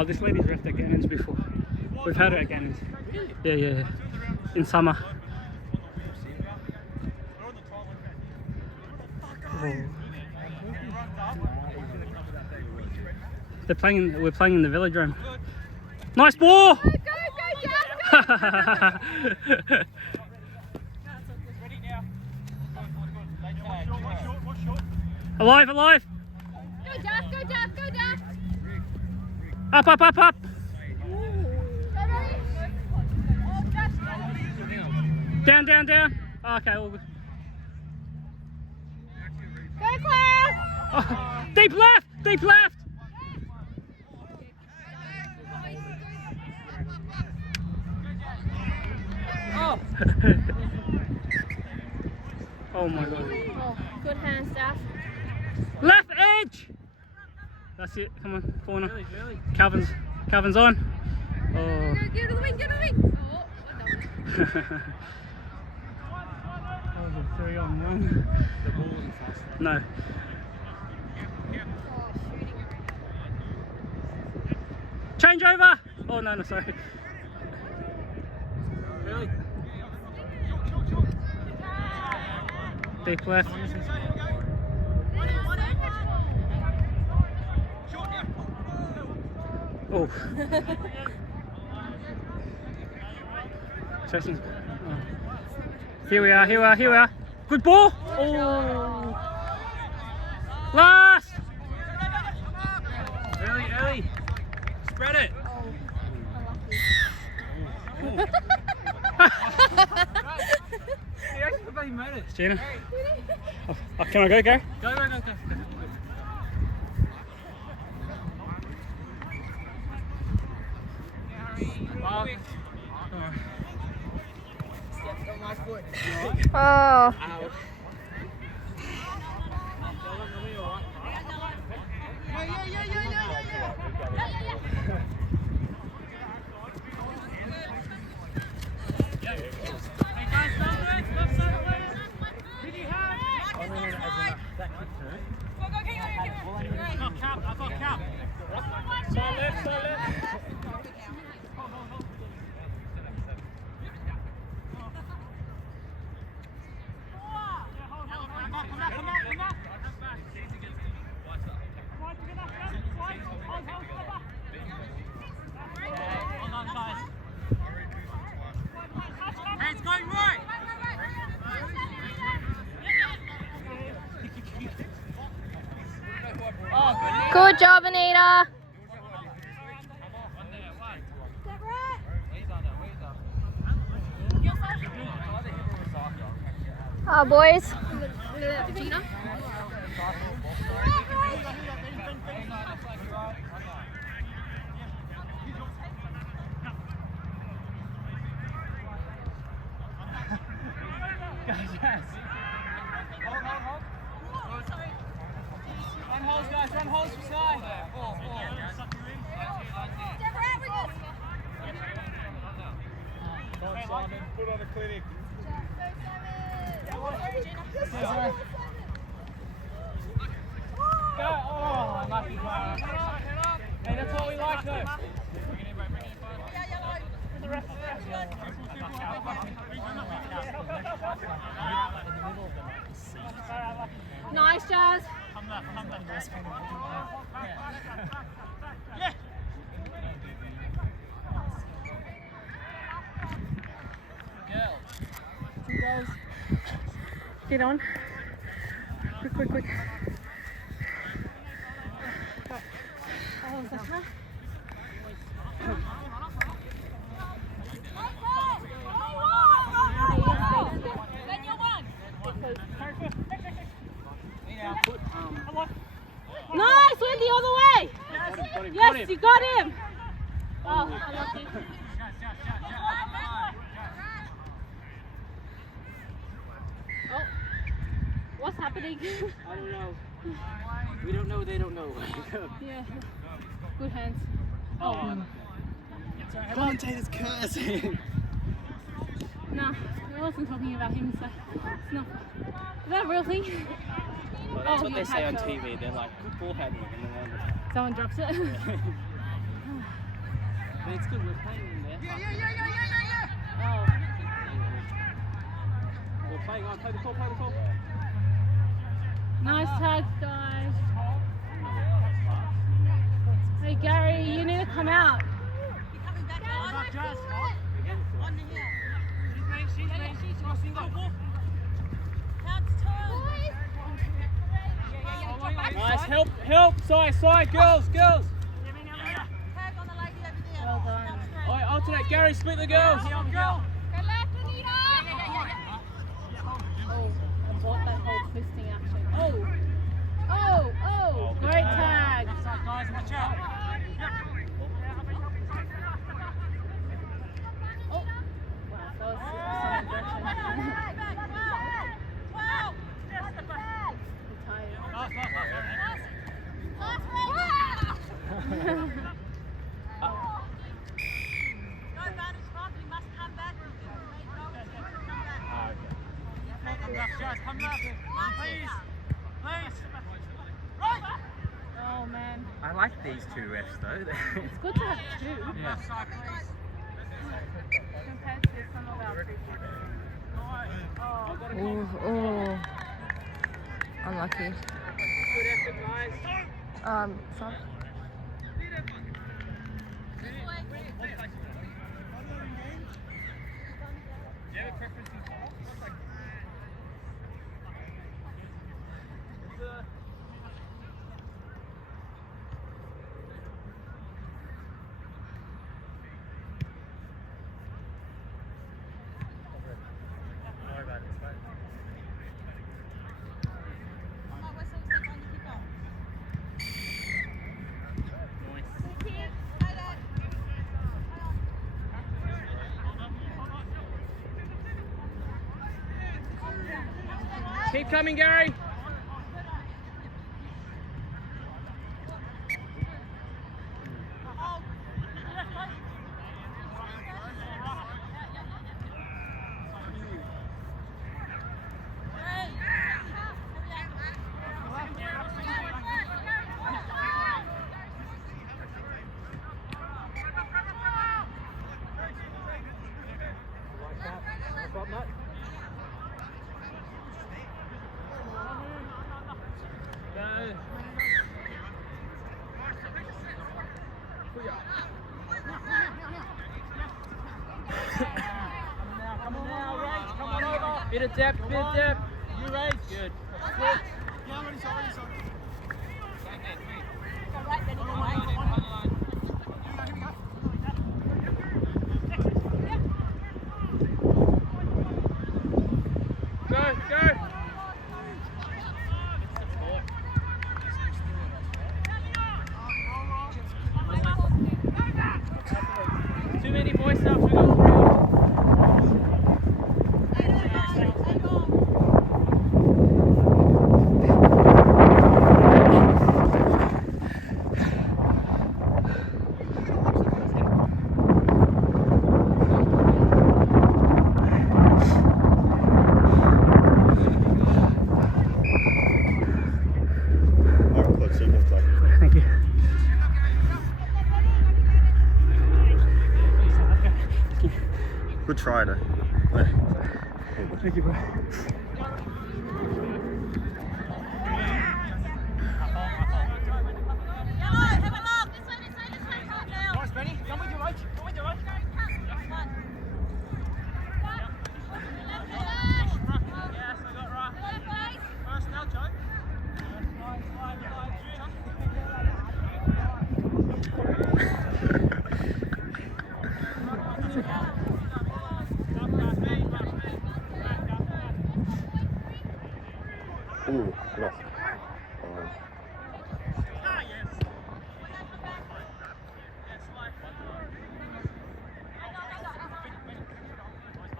Oh, this lady's ref at Gannon's before. We've had her at Gannon's. Yeah. In summer. Oh. We're playing in the Velodrome. Nice ball! Go, Jack! Alive! Go, Jack! Up! Go, ready? Down. Oh, okay, all good. Go, Claire! Oh, deep left! Oh. Oh my god. Oh, good hand, Steph. Left edge! That's it, come on, corner. Calvin's on. Oh. Go, get to the wing! Oh, Oh, 3-on-1. The ball wasn't fast. No. Change over! Oh no, sorry. Really? Deep left. Oh. Chasing. Oh. Here we are. Good ball! Oh. Last! Early. Spread it. He actually bloody made it. Gina. Oh, can I go, Gary? Go. Stepped on my foot. Oh. Ow. Hands going right. Good job, Anita. Oh, boys. Run holes for side. Simon, put on a clinic. Oh, lucky Clara. Hey, that's what we like though. Nice, Jazz. Yeah. Girls. Get on. Quick. Oh, is that her? Nice, went the other way. Yes, you got him. Oh, unlucky. Oh, what's happening? I don't know. We don't know, they don't know. Yeah, good hands. Oh. Commentator's cursing. Nah, I wasn't talking about him, so it's not. Is that a real thing? Well, that's Oh, what your they say on tactile. TV. They're like, good ball handling. And then Someone drops it. But it's good we're playing in there. Oh. We're playing on. Play the call, play the call. Nice tag, guys. Hey, Gary, you need to come out. Nice, help, side, girls. Well done. Alright, alternate, Gary, split the girls. Oh, I bought that whole twisting action. Oh, great tag. Guys, watch out. Oh, wow, that was some aggression. Come left, please. Oh man, I like these two refs though. it's good to have two Yeah. compared to some of our previous. Oh, unlucky. Good effort, guys. Sorry. Keep coming, Gary. Bit of depth, You raise. Good. Go. Too many voice ups, we got 3. Thank you. Good try, though. Thank you, bro. Ooh, lost.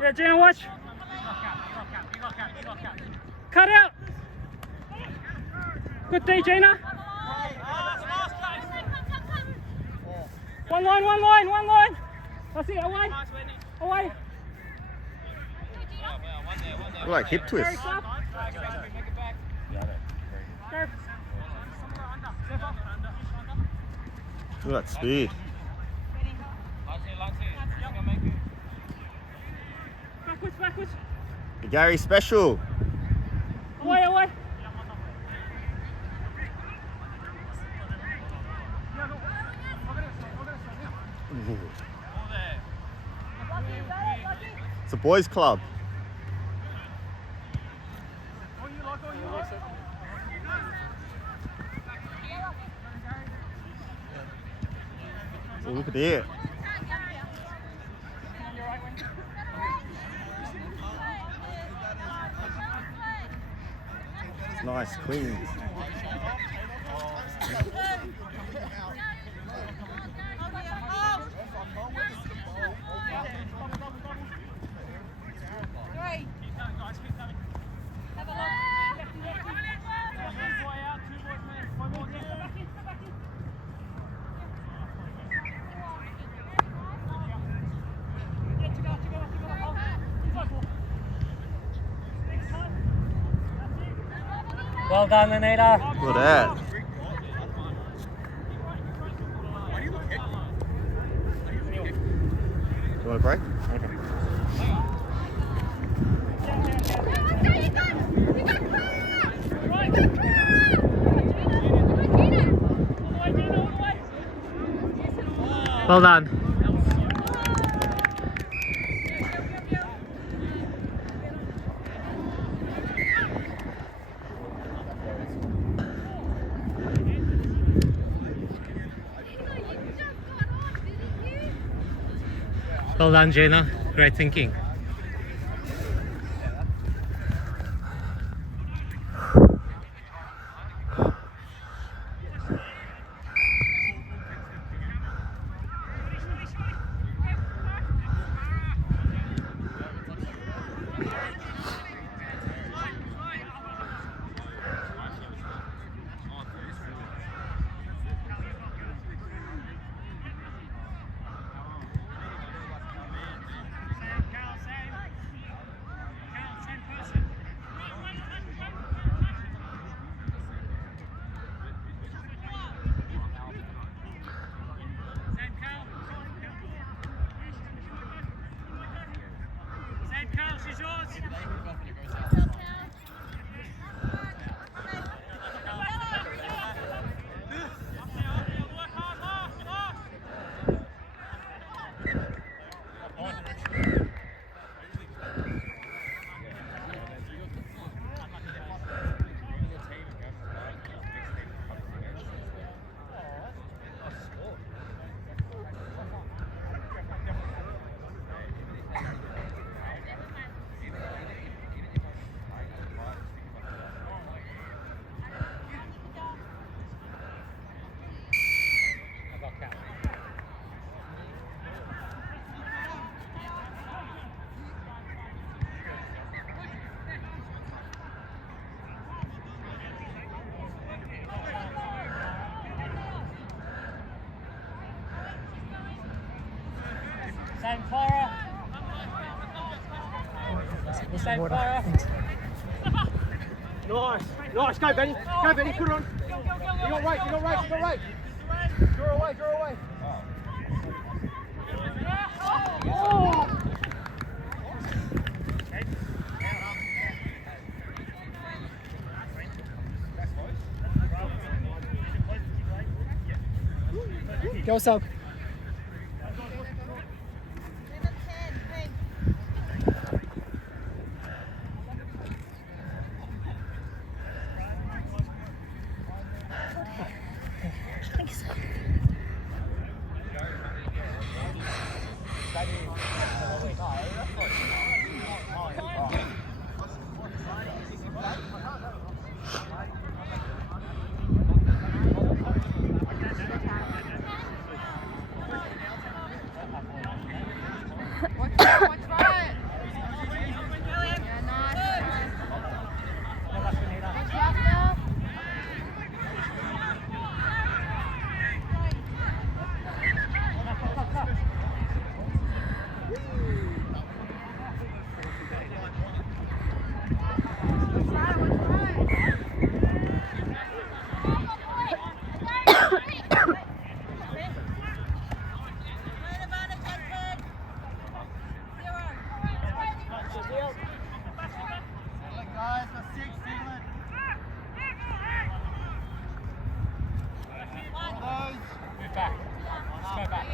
Yeah, Gina, watch. Cut out. Good D, Gina. One line. That's it, away. Like hip twist. Go. Look at that speed. backwards. Gary special. Away. It's a boys' club. Oh, look at it. Nice, clean. Well done, Anita. Look at that. You want a break? Well done. Well done, Jenna. Great thinking. Same Clara. Same Clara. Nice, go Benny, put it on. You got weight. Draw away. Go sub. Guys, for 6, England. Move back. Just go back.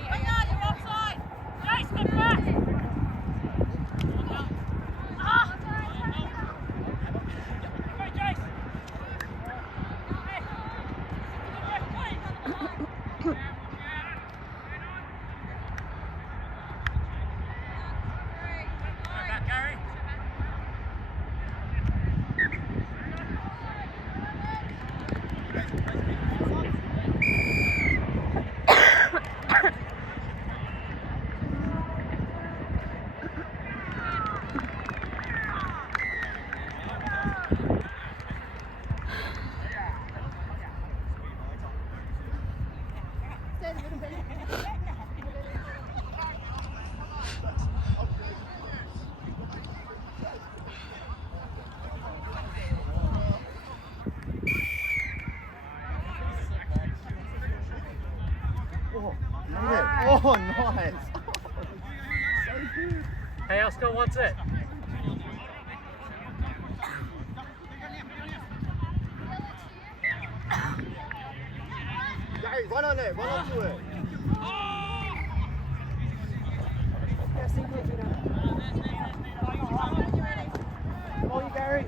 Oh, nice. Hey, Oscar wants it. Gary, run on it. Run onto it. Come on, Gary.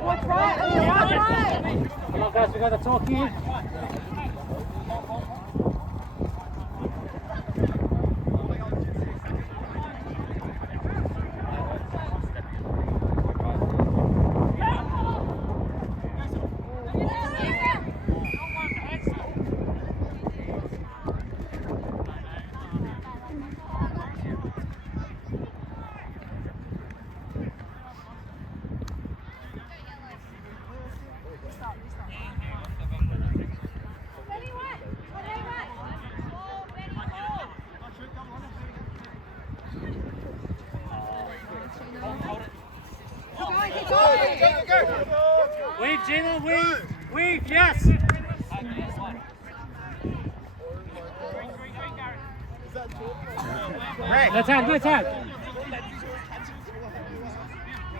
Watch right. Come on, guys, we got to talk here. Weave, Gina, weave! Weave, yes! Hey. Let's out, let's out!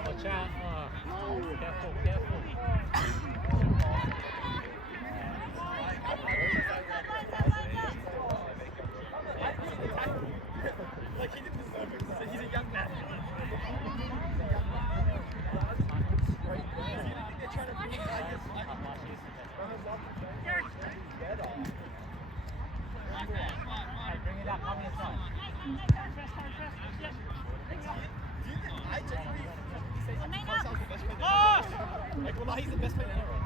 Watch out. Careful, careful. He's a young man. Bring it up, on your side. Like, well, he's the best player ever.